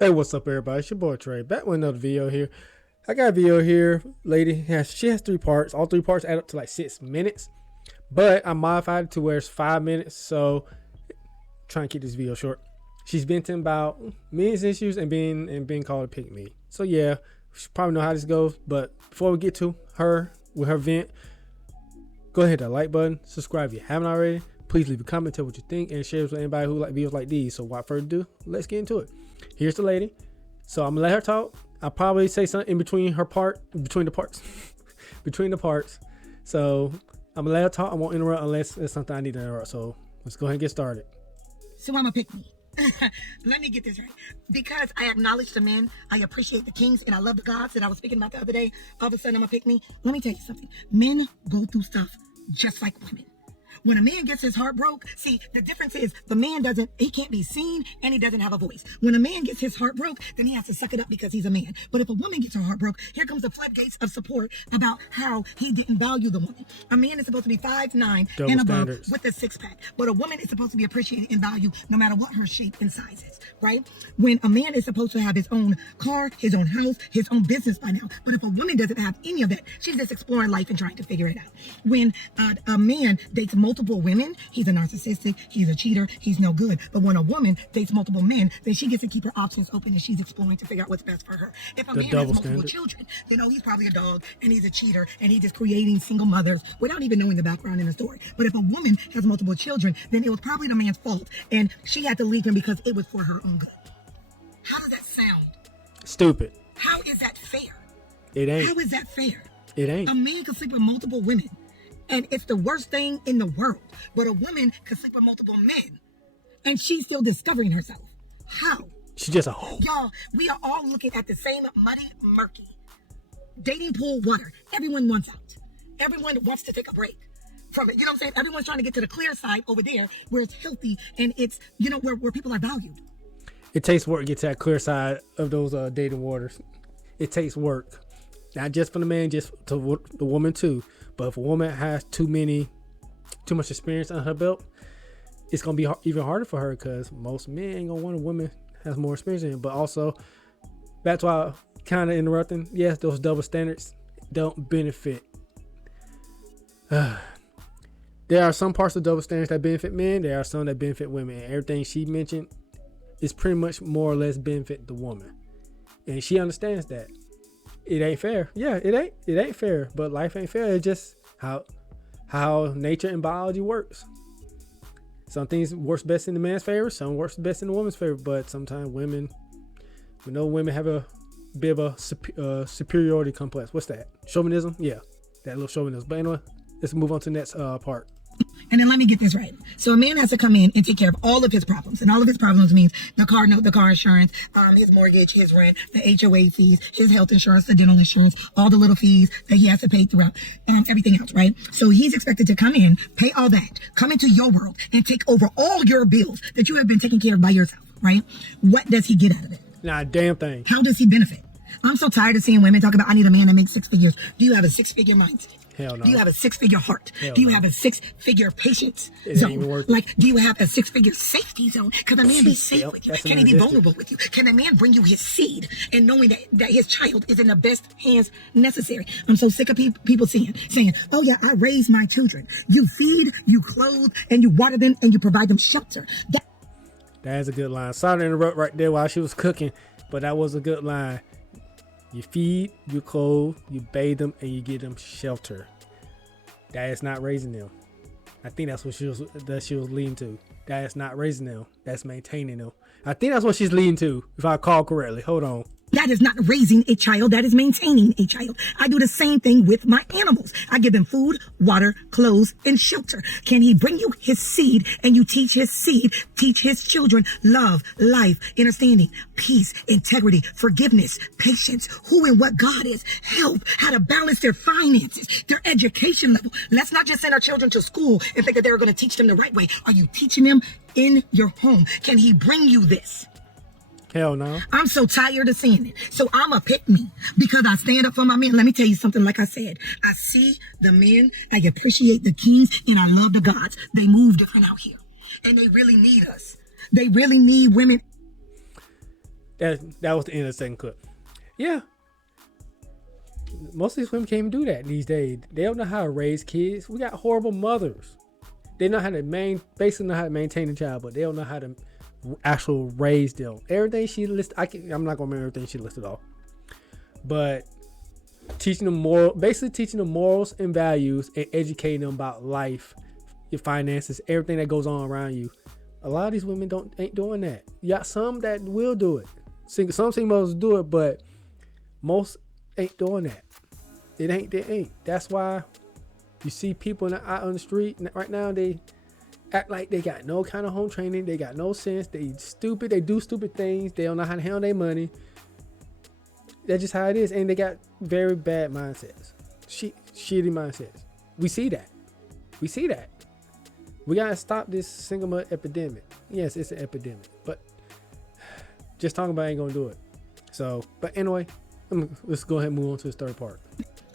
Hey, what's up, everybody? It's your boy Trey, back with another video here. I got a video here. She has 3 parts. All 3 parts add up to like 6 minutes, but I modified it to where it's 5 minutes. So, trying to keep this video short. She's venting about men's issues and being called a pick me. So yeah, you probably know how this goes. But before we get to her with her vent, go ahead, hit that like button, subscribe if you haven't already. Please leave a comment, tell what you think, and share with anybody who like videos like these. So without further ado, let's get into it. Here's the lady. So I'm gonna let her talk. I'll probably say something in between the parts. between the parts. So I'm gonna let her talk. I won't interrupt unless it's something I need to interrupt. So let's go ahead and get started. So I'm a pick me. Let me get this right. Because I acknowledge the men, I appreciate the kings, and I love the gods that I was speaking about the other day. All of a sudden I'm a pick me. Let me tell you something. Men go through stuff just like women. When a man gets his heart broke, see, the difference is the man he can't be seen and he doesn't have a voice. When a man gets his heart broke, then he has to suck it up because he's a man. But if a woman gets her heart broke, here comes the floodgates of support about how he didn't value the woman. A man is supposed to be 5'9" and above with a 6-pack. But a woman is supposed to be appreciated and valued no matter what her shape and size is, right? When a man is supposed to have his own car, his own house, his own business by now. But if a woman doesn't have any of that, she's just exploring life and trying to figure it out. When a man dates multiple women, he's a narcissistic, he's a cheater, he's no good. But when a woman dates multiple men, then she gets to keep her options open and she's exploring to figure out what's best for her. If a man has multiple children, then he's probably a dog and he's a cheater and he's just creating single mothers without even knowing the background in the story. But if a woman has multiple children, then it was probably the man's fault and she had to leave him because it was for her own good. How does that sound? Stupid. How is that fair? It ain't. How is that fair? It ain't. A man can sleep with multiple women. And it's the worst thing in the world. But a woman can sleep with multiple men. And she's still discovering herself. How? She's just a Y'all, we are all looking at the same muddy, murky dating pool water. Everyone wants out. Everyone wants to take a break from it. You know what I'm saying? Everyone's trying to get to the clear side over there where it's healthy and it's, where people are valued. It takes work to get to that clear side of those dating waters. It takes work. Not just for the man, just to the woman too. But if a woman has too much experience on her belt, it's gonna be even harder for her because most men ain't gonna want a woman has more experience in it. But also, that's why I kind of interrupting. Yes, those double standards don't benefit. There are some parts of double standards that benefit men. There are some that benefit women. And everything she mentioned is pretty much more or less benefit the woman, and she understands that. It ain't fair. Yeah, it ain't fair. But life ain't fair. It's just how nature and biology works. Some things works best in the man's favor. Some works best in the woman's favor. But sometimes we know women have a bit of a superiority complex. What's that? Chauvinism? Yeah, that little chauvinism. But anyway, let's move on to the next part. And then let me get this right. So a man has to come in and take care of all of his problems. And all of his problems means the car note, the car insurance, his mortgage, his rent, the HOA fees, his health insurance, the dental insurance, all the little fees that he has to pay throughout, everything else, right? So he's expected to come in, pay all that, come into your world and take over all your bills that you have been taking care of by yourself, right? What does he get out of it? Not a damn thing. How does he benefit? I'm so tired of seeing women talk about, I need a man that makes 6 figures. Do you have a 6-figure mindset? Hell no. Do you have a 6-figure heart? Do you have a 6-figure patience zone? Like, do you have a 6-figure safety zone? Can a man be safe with you? Can he be vulnerable with you? Can a man bring you his seed and knowing that his child is in the best hands necessary? I'm so sick of people saying, oh yeah, I raise my children. You feed, you clothe, and you water them, and you provide them shelter. That is a good line. Sorry to interrupt right there while she was cooking, but that was a good line. You feed, you clothe, you bathe them, and you give them shelter. That is not raising them. I think that's what she was leading to. That is not raising them. That's maintaining them. I think that's what she's leading to, if I recall correctly. Hold on. That is not raising a child. That is maintaining a child. I do the same thing with my animals. I give them food, water, clothes, and shelter. Can he bring you his seed and you teach his children love, life, understanding, peace, integrity, forgiveness, patience, who and what God is, help, how to balance their finances, their education level. Let's not just send our children to school and think that they're going to teach them the right way. Are you teaching them in your home? Can he bring you this? Hell no. I'm so tired of seeing it. So I'm a pick me because I stand up for my men. Let me tell you something. Like I said, I see the men. I appreciate the kings and I love the gods. They move different out here and they really need us. They really need women. That was the end of the second clip. Yeah. Most of these women can't even do that these days. They don't know how to raise kids. We got horrible mothers. They know how to basically know how to maintain a child, but they don't know how to actually raise them. Everything she listed, I'm not gonna remember everything she listed off, but teaching them morals and values, and educating them about life, your finances, everything that goes on around you. A lot of these women ain't doing that. You got some that will do it. Some single mothers do it, but most ain't doing that. They ain't. That's why you see people out on the street right now. They act like they got no kind of home training. They got no sense. They stupid. They do stupid things. They don't know how to handle their money. That's just how it is. And they got very bad mindsets. Shitty mindsets. We see that. We gotta stop this single mother epidemic. Yes, it's an epidemic, but just talking about it ain't gonna do it. So, but anyway, let's go ahead and move on to the third part.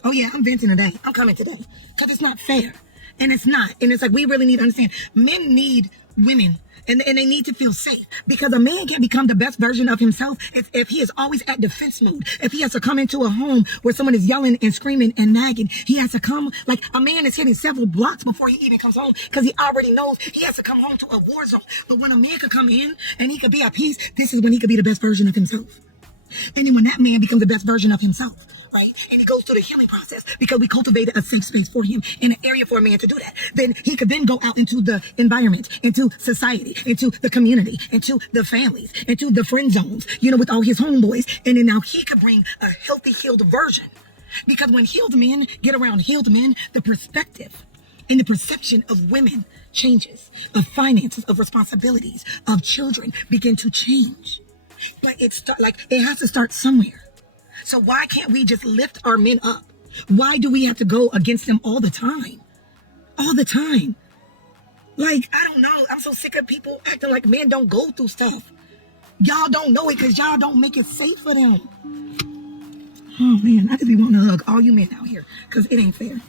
Oh yeah, I'm venting today. I'm coming today because it's not fair, and it's not. And it's like we really need to understand. Men need women, and they need to feel safe, because a man can't become the best version of himself if he is always at defense mode. If he has to come into a home where someone is yelling and screaming and nagging, he has to come like a man is hitting several blocks before he even comes home, because he already knows he has to come home to a war zone. But when a man could come in and he could be at peace, this is when he could be the best version of himself. And then when that man becomes the best version of himself, right, and he goes through the healing process because we cultivated a safe space for him, in an area for a man to do that, then he could then go out into the environment, into society, into the community, into the families, into the friend zones, with all his homeboys. And then now he could bring a healthy, healed version. Because when healed men get around healed men, the perspective and the perception of women changes, of finances, of responsibilities, of children begin to change. But it has to start somewhere. So why can't we just lift our men up? Why do we have to go against them all the time? All the time. Like, I don't know. I'm so sick of people acting like men don't go through stuff. Y'all don't know it because y'all don't make it safe for them. Oh man, I could be wanting to hug all you men out here because it ain't fair.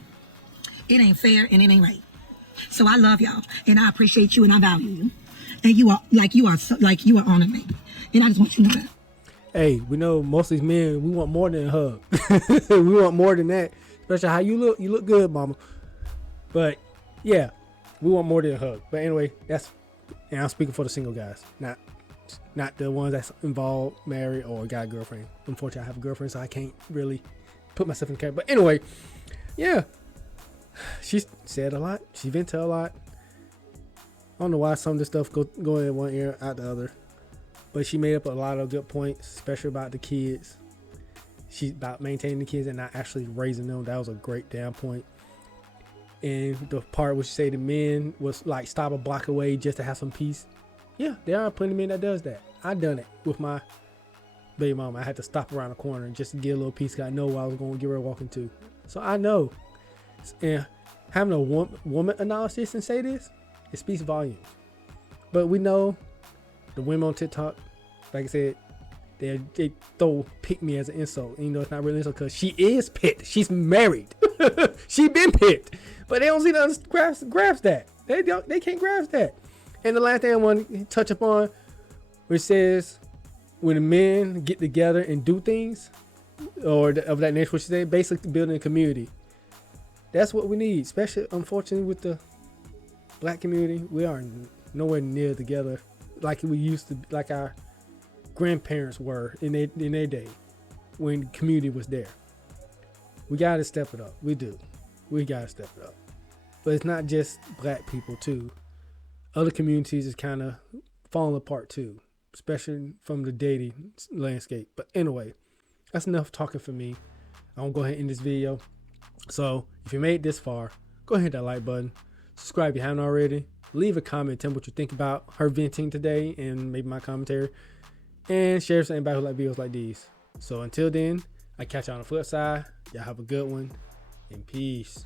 It ain't fair and it ain't right. So I love y'all and I appreciate you and I value you. And you are honored me. And I just want you to know that. Hey, we know most of these men, we want more than a hug. We want more than that. Especially how you look. You look good, mama. But yeah, we want more than a hug. But anyway, and I'm speaking for the single guys, not the ones that's involved, married, or got a girlfriend. Unfortunately, I have a girlfriend, so I can't really put myself in the category. But anyway, yeah, she said a lot. She vented a lot. I don't know why some of this stuff go in one ear, out the other. But she made up a lot of good points, especially about the kids. She's about maintaining the kids and not actually raising them. That was a great damn point. And the part where she say the men was like stop a block away just to have some peace. Yeah, there are plenty of men that does that. I done it with my baby mama. I had to stop around the corner and just get a little peace because I know what I was going to give her walking to. So I know. And having a woman acknowledge this and say this, it speaks volumes. But we know the women on TikTok, like I said, they pick me as an insult. And, it's not really an insult because she is picked. She's married. She been picked. But they don't see the grasp that. They can't grasp that. And the last thing I want to touch upon, which says when the men get together and do things, of that nature, which she said, basically building a community. That's what we need, especially, unfortunately, with the black community. We are nowhere near together like we used to, like our grandparents were in their day when community was there. We got to step it up. We do. We got to step it up. But it's not just black people too. Other communities is kind of falling apart too, especially from the dating landscape. But anyway, that's enough talking for me. I'm going to go ahead and end this video. So if you made it this far, go ahead and hit that like button. Subscribe if you haven't already. Leave a comment. Tell me what you think about her venting today and maybe my commentary. And share with anybody who like videos like these. So until then, I catch you on the flip side. Y'all have a good one. And peace.